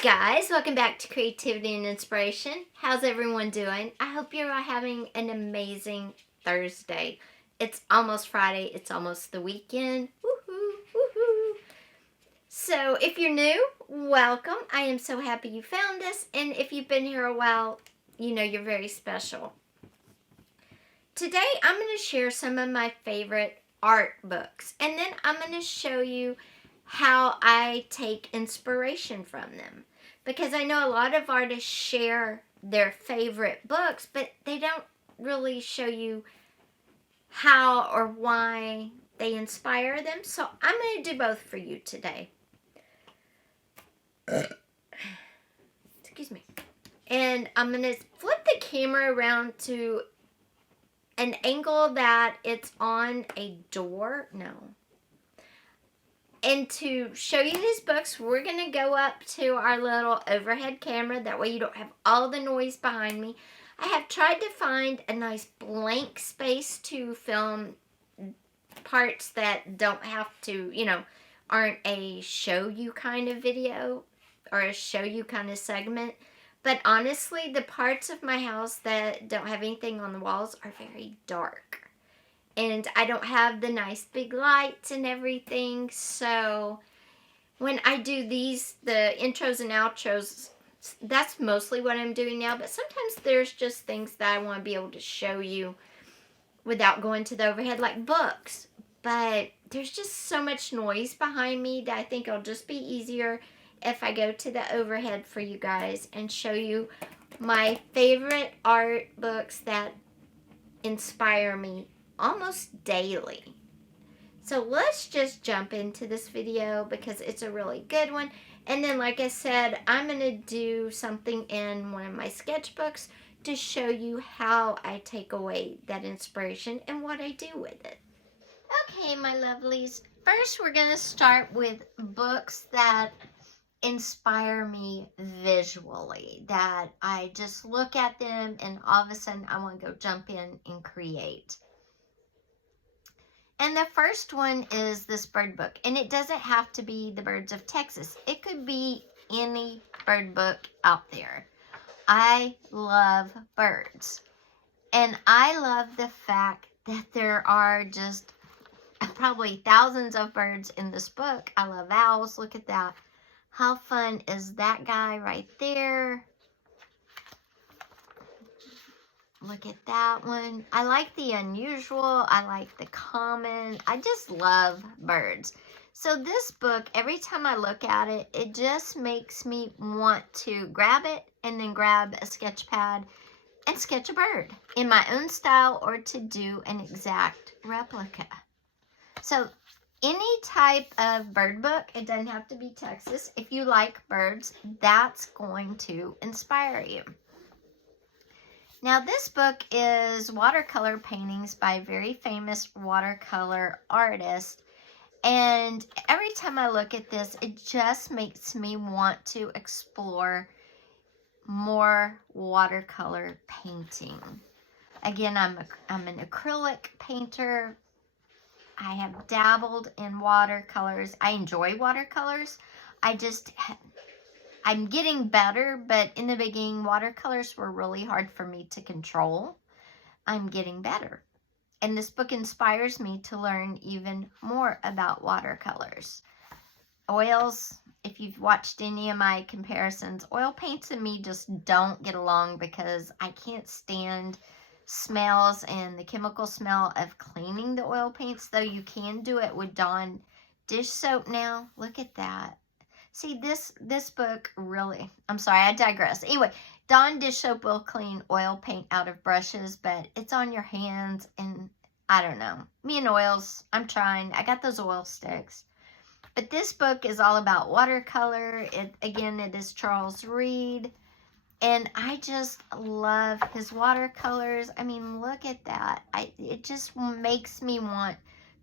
Guys, welcome back to Creativity and Inspiration. How's everyone doing? I hope you're having an amazing Thursday. It's almost Friday. It's almost the weekend. Woohoo, woohoo. So if you're new, welcome. I am so happy you found us. And if you've been here a while, you know you're very special. Today, I'm going to share some of my favorite art books. And then I'm going to show you how I take inspiration from them. Because I know a lot of artists share their favorite books, but they don't really show you how or why they inspire them. So I'm going to do both for you today. Excuse me. And I'm going to flip the camera around to an angle that it's on a door. No. And to show you these books, we're going to go up to our little overhead camera. That way you don't have all the noise behind me. I have tried to find a nice blank space to film parts that don't have to, aren't a show you kind of video or a show you kind of segment. But honestly, the parts of my house that don't have anything on the walls are very dark. And I don't have the nice big lights and everything. So when I do these, the intros and outros, that's mostly what I'm doing now. But sometimes there's just things that I want to be able to show you without going to the overhead, like books. But there's just so much noise behind me that I think it'll just be easier if I go to the overhead for you guys and show you my favorite art books that inspire me almost daily. So let's just jump into this video because it's a really good one. And then, like I said, I'm going to do something in one of my sketchbooks to show you how I take away that inspiration and what I do with it. Okay, my lovelies. First, we're going to start with books that inspire me visually, that I just look at them and all of a sudden I want to go jump in and create. And the first one is this bird book. And it doesn't have to be the birds of Texas. It could be any bird book out there. I love birds. And I love the fact that there are just probably thousands of birds in this book. I love owls. Look at that. How fun is that guy right there? Look at that one. I like the unusual. I like the common. I just love birds. So this book, every time I look at it, it just makes me want to grab it and then grab a sketch pad and sketch a bird in my own style or to do an exact replica. So any type of bird book, it doesn't have to be Texas. If you like birds, that's going to inspire you. Now, this book is watercolor paintings by a very famous watercolor artist. And every time I look at this, it just makes me want to explore more watercolor painting. Again, I'm an acrylic painter. I have dabbled in watercolors. I enjoy watercolors. I'm getting better, but in the beginning, watercolors were really hard for me to control. I'm getting better. And this book inspires me to learn even more about watercolors. Oils, if you've watched any of my comparisons, oil paints and me just don't get along because I can't stand smells and the chemical smell of cleaning the oil paints, though you can do it with Dawn dish soap now. Look at that. See, this book really, I'm sorry, I digress. Anyway, Dawn dish soap will clean oil paint out of brushes, but it's on your hands, and I don't know. Me and oils, I'm trying. I got those oil sticks. But this book is all about watercolor. It is Charles Reed, and I just love his watercolors. I mean, look at that. It just makes me want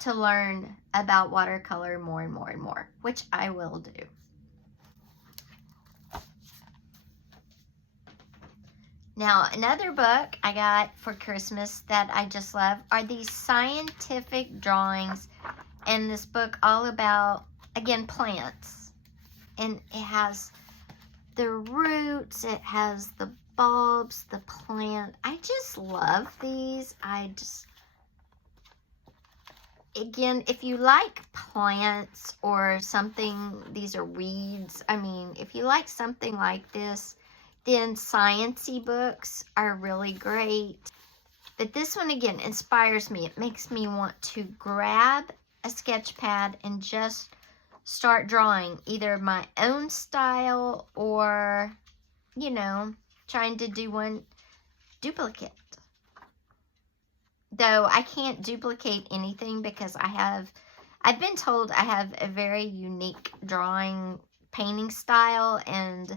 to learn about watercolor more and more and more, which I will do. Now, another book I got for Christmas that I just love are these scientific drawings. And this book all about, again, plants. And it has the roots. It has the bulbs, the plant. I just love these. Again, if you like plants or something, these are weeds. I mean, if you like something like this, then science-y books are really great. But this one, again, inspires me. It makes me want to grab a sketch pad and just start drawing either my own style or, you know, trying to do one duplicate. Though I can't duplicate anything because I've been told I have a very unique painting style, and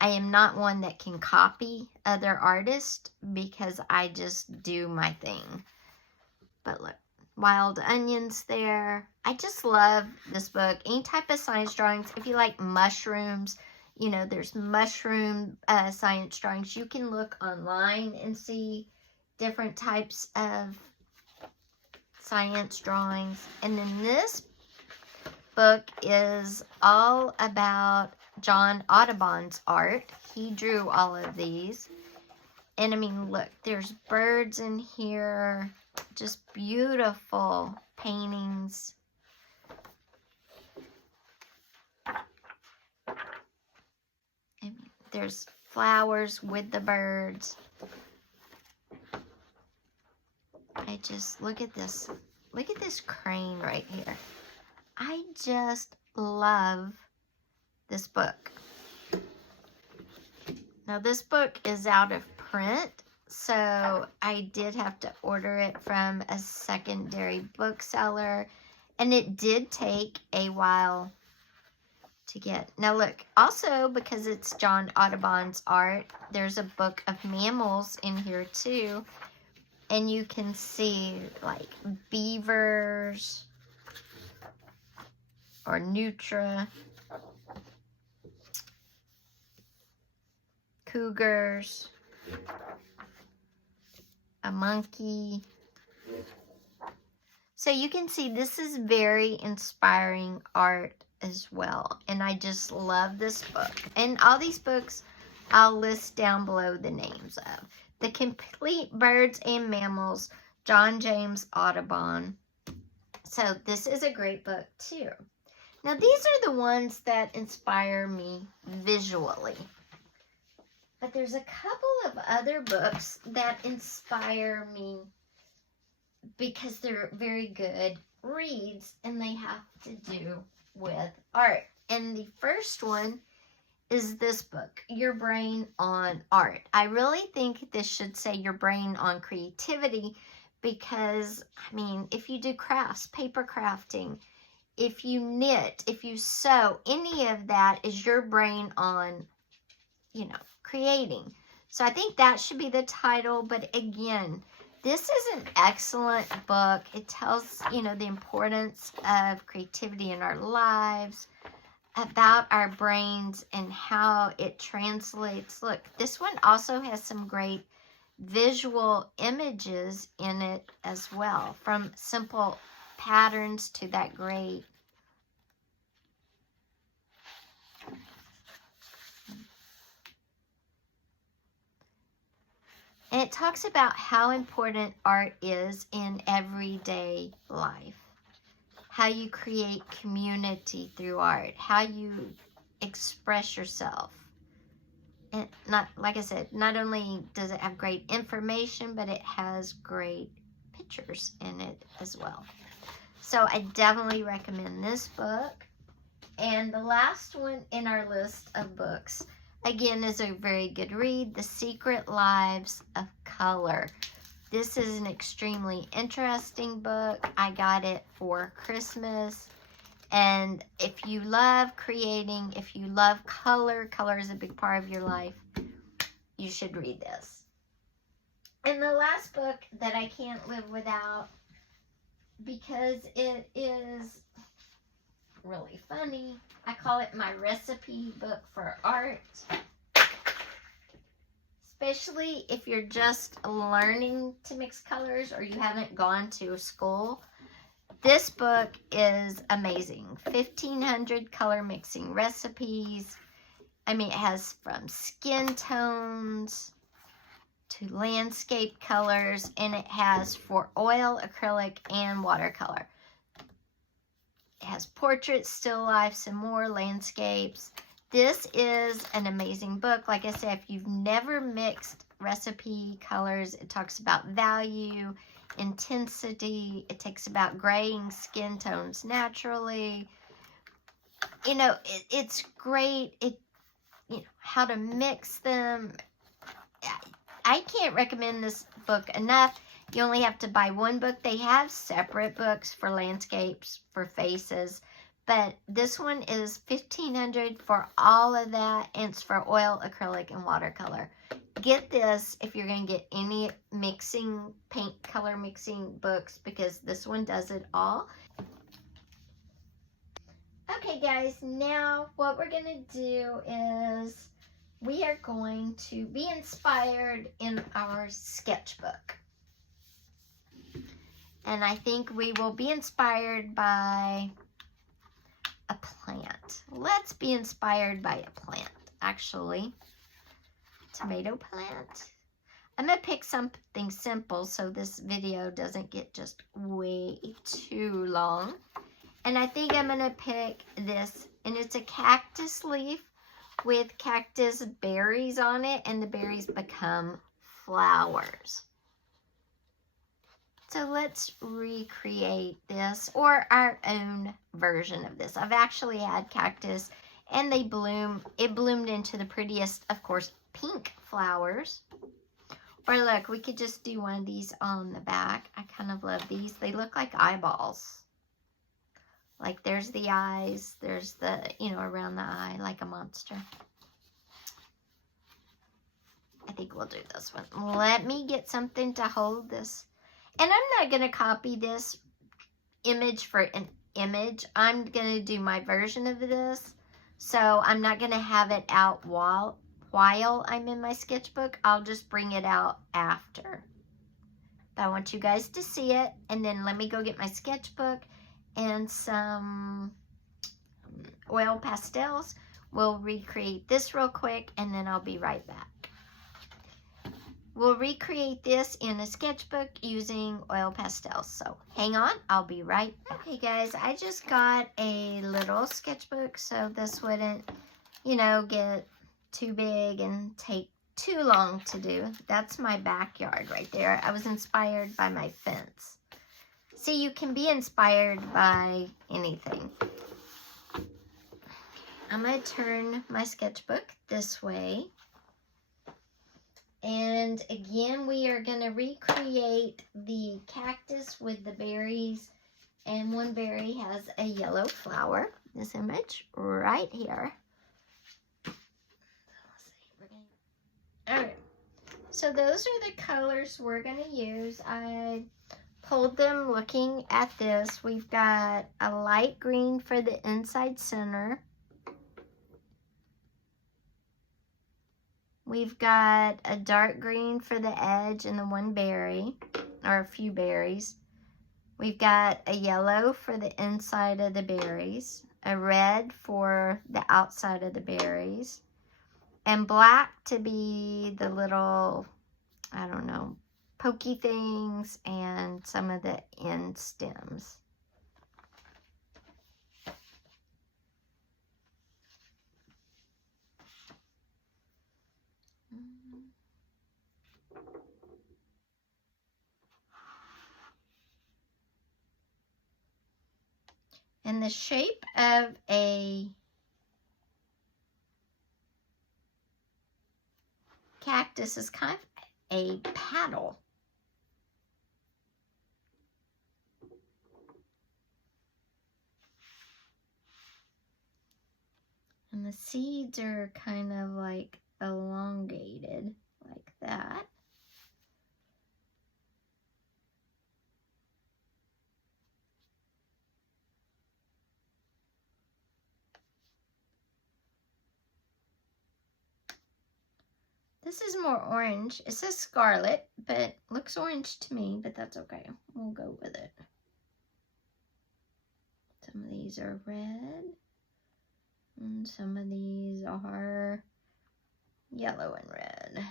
I am not one that can copy other artists because I just do my thing. But look, wild onions there. I just love this book. Any type of science drawings. If you like mushrooms, you know, there's mushroom science drawings. You can look online and see different types of science drawings. And then this book is all about John Audubon's art. He drew all of these. And I mean, look, there's birds in here. Just beautiful paintings. And there's flowers with the birds. I just, look at this. Look at this crane right here. I just love this book. Now this book is out of print, so I did have to order it from a secondary bookseller, and it did take a while to get. Now look, also because it's John Audubon's art, there's a book of mammals in here too. And you can see like beavers or nutria, cougars, a monkey. So you can see this is very inspiring art as well. And I just love this book. And all these books I'll list down below the names of. The Complete Birds and Mammals, John James Audubon. So this is a great book too. Now these are the ones that inspire me visually. But there's a couple of other books that inspire me because they're very good reads and they have to do with art. And the first one is this book, Your Brain on Art. I really think this should say Your Brain on Creativity because, I mean, if you do crafts, paper crafting, if you knit, if you sew, any of that is your brain on, you know, creating. So I think that should be the title. But again, this is an excellent book. It tells, you know, the importance of creativity in our lives, about our brains and how it translates. Look, this one also has some great visual images in it as well, from simple patterns to that great. And it talks about how important art is in everyday life. How you create community through art, how you express yourself. And not, like I said, not only does it have great information, but it has great pictures in it as well. So I definitely recommend this book. And the last one in our list of books, again, is a very good read, The Secret Lives of Color. This is an extremely interesting book. I got it for Christmas. And if you love creating, if you love color, color is a big part of your life, you should read this. And the last book that I can't live without, because it is really funny, I call it my recipe book for art. Especially if you're just learning to mix colors or you haven't gone to school. This book is amazing. 1,500 color mixing recipes. I mean, it has from skin tones to landscape colors, and it has for oil, acrylic, and watercolor. It has portraits, still life, some more landscapes. This is an amazing book. Like I said, if you've never mixed recipe colors, it talks about value, intensity. It talks about graying skin tones naturally. You know, it's great. You know, how to mix them. I can't recommend this book enough. You only have to buy one book. They have separate books for landscapes, for faces, but this one is $1,500 for all of that, and it's for oil, acrylic, and watercolor. Get this if you're going to get any mixing, paint color mixing books, because this one does it all. Okay guys, now what we're going to do is we are going to be inspired in our sketchbook. And I think we will be inspired by a plant. Let's be inspired by a plant, actually. Tomato plant. I'm going to pick something simple so this video doesn't get just way too long. And I think I'm going to pick this, and it's a cactus leaf with cactus berries on it, and the berries become flowers. So let's recreate this, or our own version of this. I've actually had cactus, and they bloom. It bloomed into the prettiest, of course, pink flowers. Or look, we could just do one of these on the back. I kind of love these. They look like eyeballs. Like there's the eyes, there's the, you know, around the eye, like a monster. I think we'll do this one. Let me get something to hold this. And I'm not going to copy this image for an image. I'm going to do my version of this. So I'm not going to have it out while I'm in my sketchbook. I'll just bring it out after. But I want you guys to see it. And then let me go get my sketchbook and some oil pastels. We'll recreate this real quick, and then I'll be right back. We'll recreate this in a sketchbook using oil pastels. So hang on, I'll be right back. Okay guys, I just got a little sketchbook so this wouldn't, you know, get too big and take too long to do. That's my backyard right there. I was inspired by my fence. See, you can be inspired by anything. I'm going to turn my sketchbook this way. And again, we are going to recreate the cactus with the berries. And one berry has a yellow flower. This image right here. Alright, so those are the colors we're going to use. I pulled them looking at this. We've got a light green for the inside center. We've got a dark green for the edge and the one berry, or a few berries. We've got a yellow for the inside of the berries, a red for the outside of the berries, and black to be the little, I don't know, pokey things and some of the end stems. And the shape of a cactus is kind of a paddle. And the seeds are kind of like elongated like that. This is more orange. It says scarlet, but looks orange to me, but that's okay. We'll go with it. Some of these are red. And some of these are yellow and red.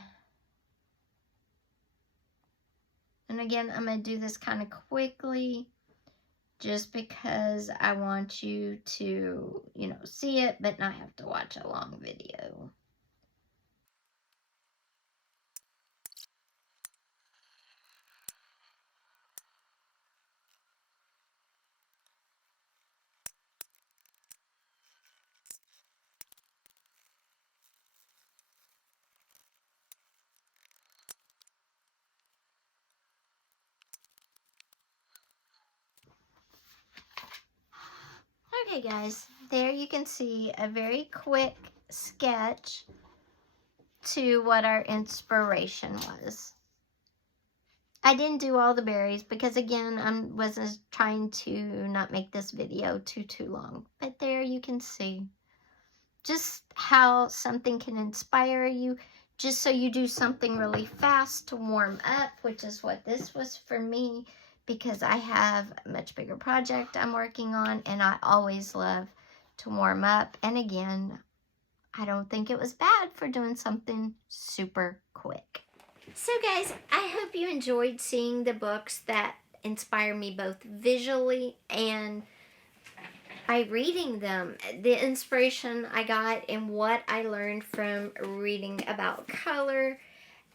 And again, I'm going to do this kind of quickly just because I want you to, see it, but not have to watch a long video. Okay guys, there you can see a very quick sketch to what our inspiration was. I didn't do all the berries because again, I wasn't trying to not make this video too long. But there you can see just how something can inspire you just so you do something really fast to warm up, which is what this was for me, because I have a much bigger project I'm working on and I always love to warm up. And again, I don't think it was bad for doing something super quick. So guys, I hope you enjoyed seeing the books that inspire me both visually and by reading them. The inspiration I got and what I learned from reading about color,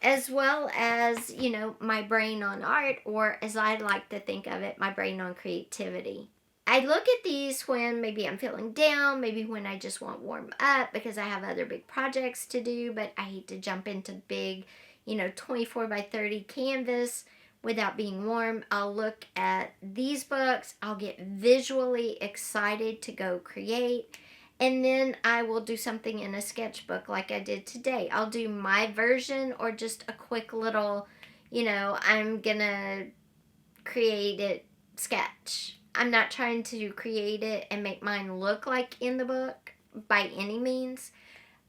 as well as, my brain on art, or as I like to think of it, my brain on creativity. I look at these when maybe I'm feeling down, maybe when I just want to warm up because I have other big projects to do, but I hate to jump into big, 24 by 30 canvas without being warm. I'll look at these books, I'll get visually excited to go create, and then I will do something in a sketchbook like I did today. I'll do my version or just a quick little, I'm gonna create it sketch. I'm not trying to create it and make mine look like in the book by any means.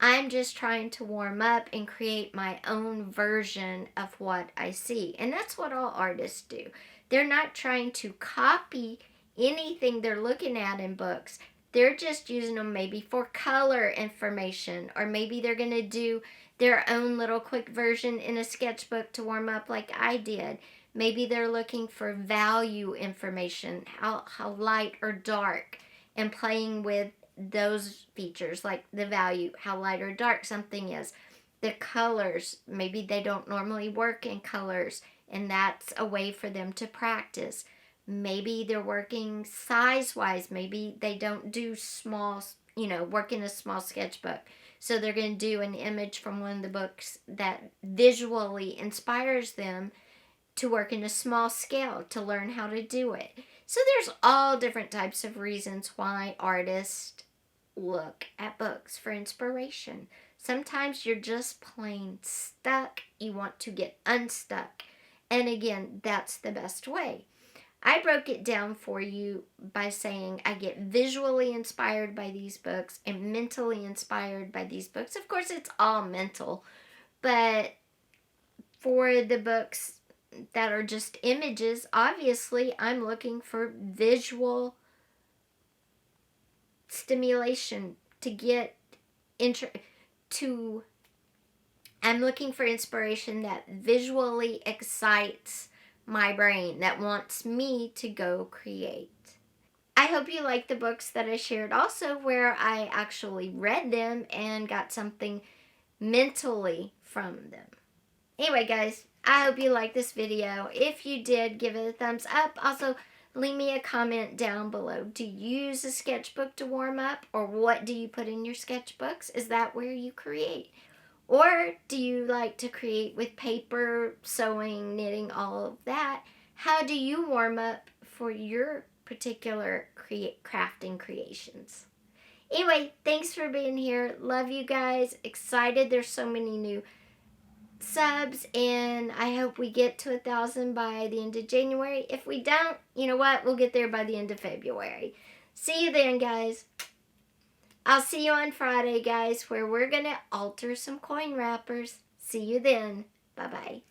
I'm just trying to warm up and create my own version of what I see. And that's what all artists do. They're not trying to copy anything they're looking at in books. They're just using them maybe for color information, or maybe they're going to do their own little quick version in a sketchbook to warm up like I did. Maybe they're looking for value information, how light or dark, and playing with those features like the value, how light or dark something is. The colors, maybe they don't normally work in colors, and that's a way for them to practice. Maybe they're working size-wise. Maybe they don't do small, work in a small sketchbook. So they're going to do an image from one of the books that visually inspires them to work in a small scale, to learn how to do it. So there's all different types of reasons why artists look at books for inspiration. Sometimes you're just plain stuck. You want to get unstuck. And again, that's the best way. I broke it down for you by saying I get visually inspired by these books and mentally inspired by these books. Of course, it's all mental, but for the books that are just images, obviously I'm looking for visual stimulation to get I'm looking for inspiration that visually excites my brain, that wants me to go create. I hope you like the books that I shared also, where I actually read them and got something mentally from them. Anyway guys, I hope you liked this video. If you did, give it a thumbs up. Also, leave me a comment down below. Do you use a sketchbook to warm up? Or what do you put in your sketchbooks? Is that where you create? Or do you like to create with paper, sewing, knitting, all of that? How do you warm up for your particular crafting creations? Anyway, thanks for being here. Love you guys. Excited there's so many new subs, and I hope we get to 1,000 by the end of January. If we don't, you know what? We'll get there by the end of February. See you then, guys. I'll see you on Friday, guys, where we're going to alter some coin wrappers. See you then. Bye-bye.